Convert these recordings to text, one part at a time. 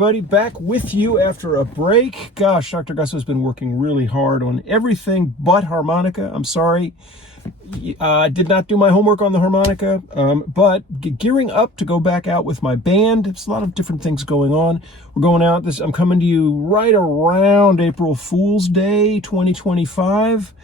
everybody. Back with you after a break. Gosh, Dr. Gussow has been working really hard on everything but harmonica. I'm sorry. I did not do my homework on the harmonica, but gearing up to go back out with my band. There's a lot of different things going on. We're going out. I'm coming to you right around April Fool's Day 2025.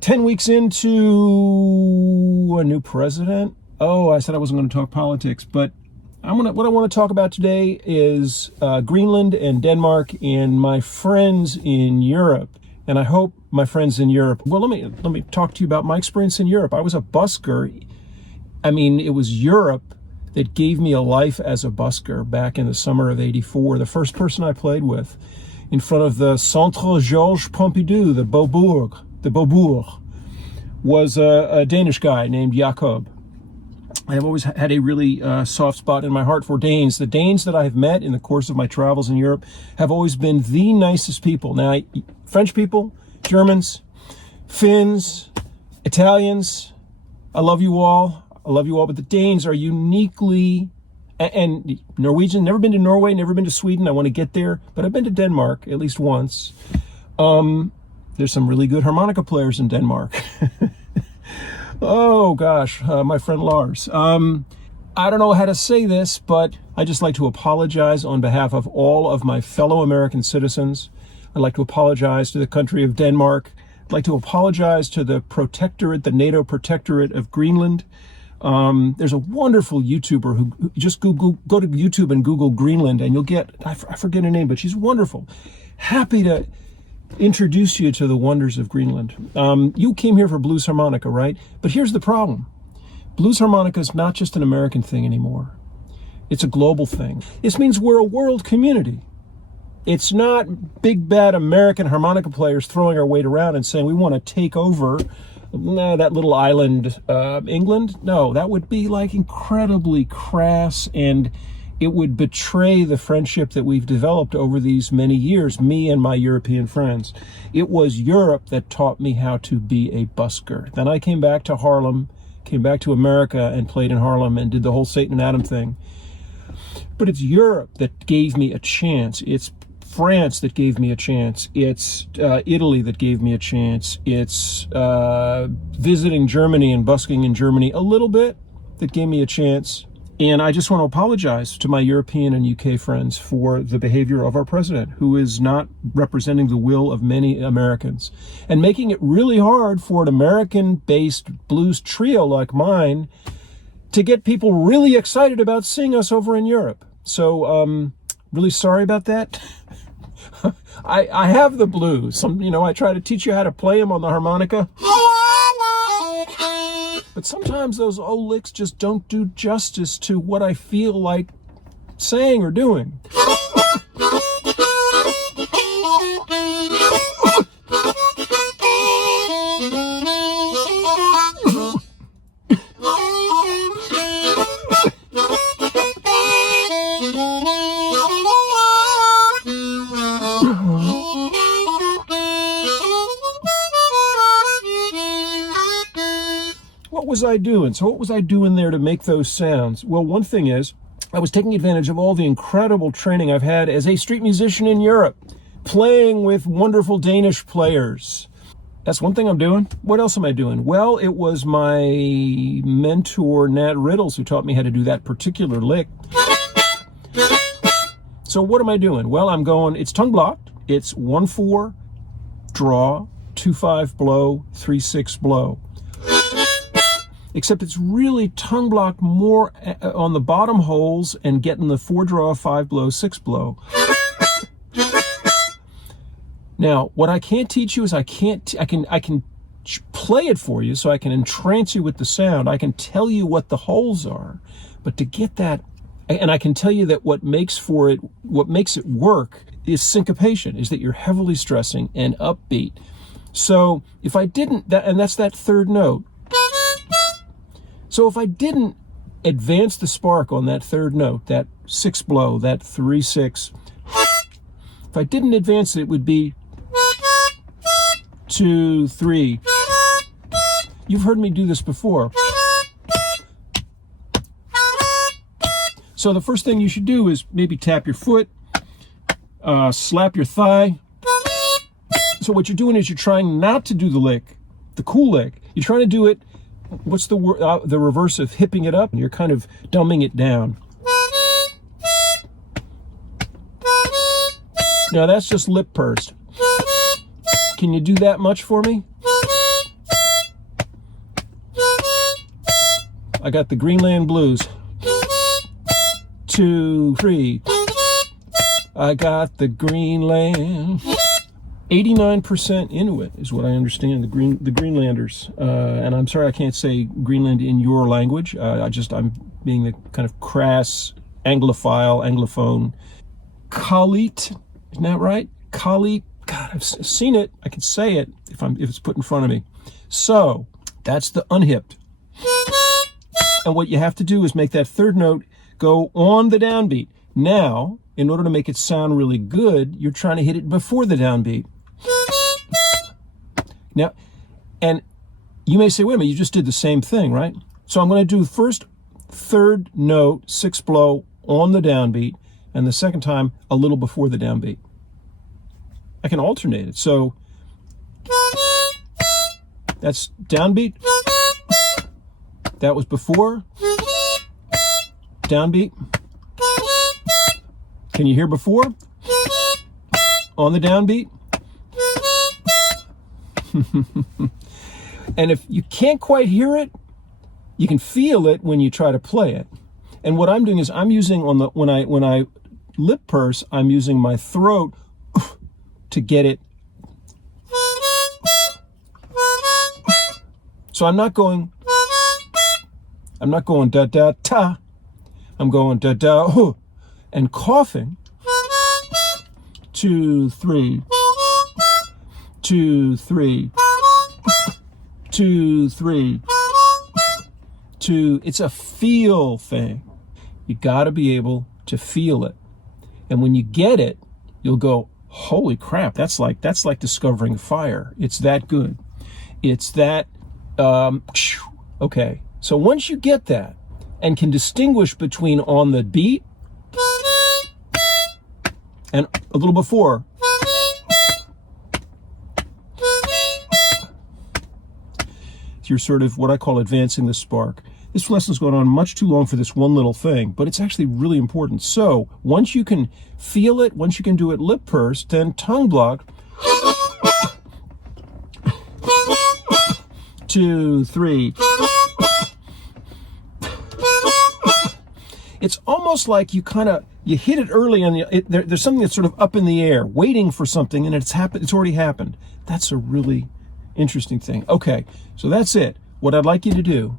10 weeks into a new president. Oh, I said I wasn't going to talk politics, but what I want to talk about today is Greenland and Denmark and my friends in Europe. And I hope my friends in Europe, well, let me talk to you about my experience in Europe. I was a busker. I mean, it was Europe that gave me a life as a busker back in the summer of '84. The first person I played with in front of the Centre Georges Pompidou, the Beaubourg, was a Danish guy named Jacob. I have always had a really soft spot in my heart for Danes. The Danes that I have met in the course of my travels in Europe have always been the nicest people. Now, French people, Germans, Finns, Italians, I love you all. But the Danes are uniquely, and Norwegian, never been to Norway, never been to Sweden. I want to get there, but I've been to Denmark at least once. There's some really good harmonica players in Denmark. Oh gosh, my friend Lars. I don't know how to say this, but I just like to apologize on behalf of all of my fellow American citizens. I'd like to apologize to the country of Denmark. I'd like to apologize to the protectorate, the NATO protectorate of Greenland. There's a wonderful YouTuber who just go to YouTube and Google Greenland, and you'll get, I forget her name, but she's wonderful. Happy to introduce you to the wonders of Greenland. You came here for blues harmonica, right? But here's the problem. Blues harmonica is not just an American thing anymore. It's a global thing. This means we're a world community. It's not big bad American harmonica players throwing our weight around and saying we want to take over that little island, England. No, that would be like incredibly crass, and it would betray the friendship that we've developed over these many years, me and my European friends. It was Europe that taught me how to be a busker. Then I came back to Harlem, came back to America and played in Harlem and did the whole Satan and Adam thing. But it's Europe that gave me a chance. It's France that gave me a chance. It's Italy that gave me a chance. It's visiting Germany and busking in Germany a little bit that gave me a chance. And I just want to apologize to my European and UK friends for the behavior of our president, who is not representing the will of many Americans and making it really hard for an American-based blues trio like mine to get people really excited about seeing us over in Europe. So, really sorry about that. I have the blues. I try to teach you how to play them on the harmonica. But sometimes those old licks just don't do justice to what I feel like saying or doing. What was I doing? So what was I doing there to make those sounds? Well, one thing is, I was taking advantage of all the incredible training I've had as a street musician in Europe, playing with wonderful Danish players. That's one thing I'm doing. What else am I doing? Well, it was my mentor, Nat Riddles, who taught me how to do that particular lick. So what am I doing? Well, it's tongue blocked. It's 1-4, draw, 2-5 blow, 3-6 blow. Except it's really tongue blocked more on the bottom holes and getting the 4 draw, 5 blow, 6 blow. Now, what I can't teach you is I can play it for you, so I can entrance you with the sound. I can tell you what the holes are, but to get that, and I can tell you that what makes it work is syncopation, is that you're heavily stressing and upbeat. So if I didn't, and that's that third note. So if I didn't advance the spark on that third note, that 6 blow, that 3-6, if I didn't advance it, it would be 2, 3. You've heard me do this before. So the first thing you should do is maybe tap your foot, slap your thigh. So what you're doing is you're trying not to do the lick, the cool lick. You're trying to do it, what's the word, the reverse of hipping it up? You're kind of dumbing it down. Now that's just lip pursed. Can you do that much for me? I got the Greenland blues. 2, 3. I got the Greenland. 89% Inuit is what I understand, the Greenlanders. And I'm sorry I can't say Greenland in your language. I'm being the kind of crass Anglophile, Anglophone. Kalit, isn't that right? Kalit. God, I've seen it. I can say it if it's put in front of me. So that's the unhipped. And what you have to do is make that third note go on the downbeat. Now, in order to make it sound really good, you're trying to hit it before the downbeat. Now, and you may say, wait a minute, you just did the same thing, right? So I'm going to do first, third note, 6th blow on the downbeat, and the second time a little before the downbeat. I can alternate it. So that's downbeat. That was before. Downbeat. Can you hear before? On the downbeat. And if you can't quite hear it, you can feel it when you try to play it. And what I'm doing is I'm using when I lip purse, I'm using my throat to get it. So I'm not going da da ta. I'm going da da hu, and coughing. 2, 3. 2, 3. 2, 3. 2. It's a feel thing. You got to be able to feel it, and when you get it, you'll go, holy crap! That's like discovering fire. It's that good. It's that. Okay. So once you get that and can distinguish between on the beat and a little before, you're sort of what I call advancing the spark. This lesson's going on much too long for this one little thing, but it's actually really important. So once you can feel it, once you can do it lip pursed, then tongue block. 2, 3. It's almost like you hit it early and there's something that's sort of up in the air, waiting for something, and it's already happened. That's a really interesting thing. Okay, so that's it. What I'd like you to do,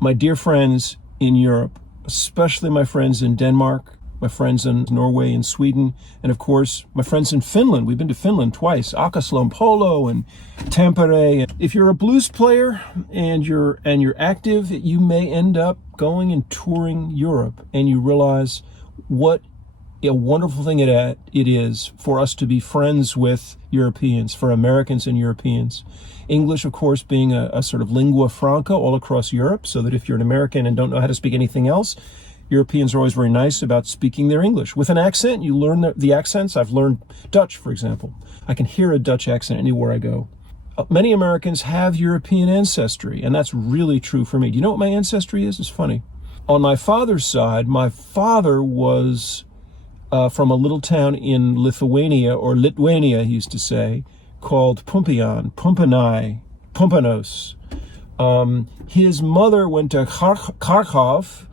my dear friends in Europe, especially my friends in Denmark, my friends in Norway and Sweden, and of course, my friends in Finland. We've been to Finland twice, Akaslompolo and Tampere. If you're a blues player and you're active, you may end up going and touring Europe, and you realize what a wonderful thing it is for us to be friends with Europeans, for Americans and Europeans. English, of course, being a sort of lingua franca all across Europe, so that if you're an American and don't know how to speak anything else, Europeans are always very nice about speaking their English. With an accent, you learn the accents. I've learned Dutch, for example. I can hear a Dutch accent anywhere I go. Many Americans have European ancestry, and that's really true for me. Do you know what my ancestry is? It's funny. On my father's side, my father was from a little town in Lithuania, or Lithuania, he used to say, called Pumpian, Pumpanos. His mother went to Kharkov,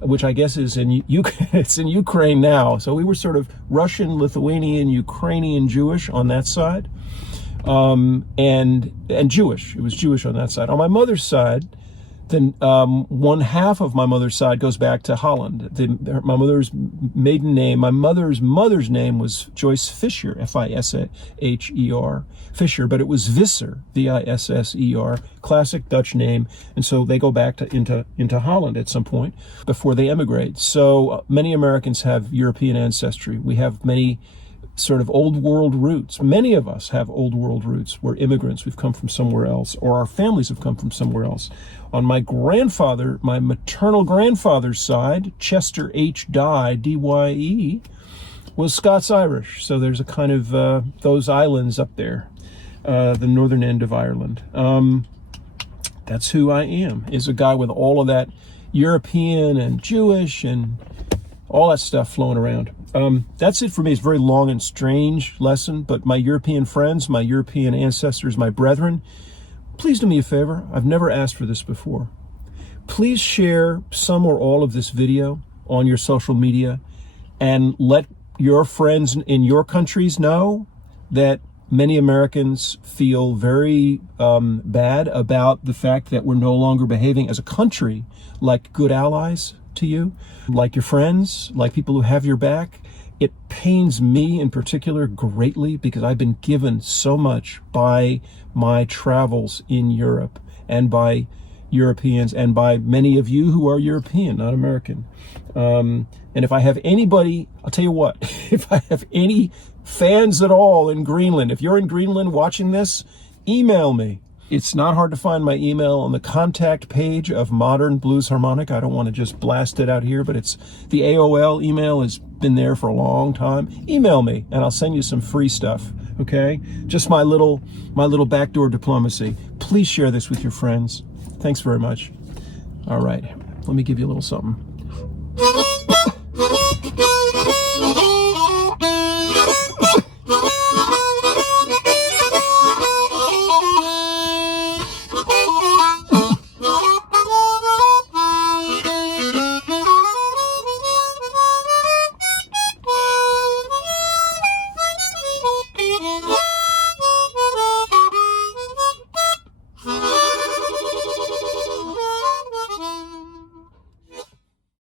which I guess is it's in Ukraine now. So we were sort of Russian, Lithuanian, Ukrainian, Jewish on that side, and Jewish. It was Jewish on that side. On my mother's side, then one half of my mother's side goes back to Holland. My mother's maiden name, my mother's mother's name was Joyce Fisher, Fisher, Fisher, but it was Visser, Visser, classic Dutch name, and so they go back into Holland at some point before they emigrate. So many Americans have European ancestry. We have many sort of old world roots. Many of us have old world roots. We're immigrants. We've come from somewhere else, or our families have come from somewhere else. On my grandfather, my maternal grandfather's side, Chester H. Dye, D-Y-E, was Scots-Irish. So there's a kind of those islands up there, the northern end of Ireland. That's who I am, is a guy with all of that European and Jewish and all that stuff flowing around. That's it for me. It's a very long and strange lesson, but my European friends, my European ancestors, my brethren, please do me a favor. I've never asked for this before. Please share some or all of this video on your social media and let your friends in your countries know that many Americans feel very bad about the fact that we're no longer behaving as a country like good allies to you, like your friends, like people who have your back. It pains me in particular greatly because I've been given so much by my travels in Europe and by Europeans and by many of you who are European, not American. And if I have anybody, I'll tell you what, if I have any fans at all in Greenland, if you're in Greenland watching this, email me. It's not hard to find my email on the contact page of Modern Blues Harmonica. I don't want to just blast it out here, but it's the AOL email has been there for a long time. Email me and I'll send you some free stuff, okay? Just my little backdoor diplomacy. Please share this with your friends. Thanks very much. All right, let me give you a little something.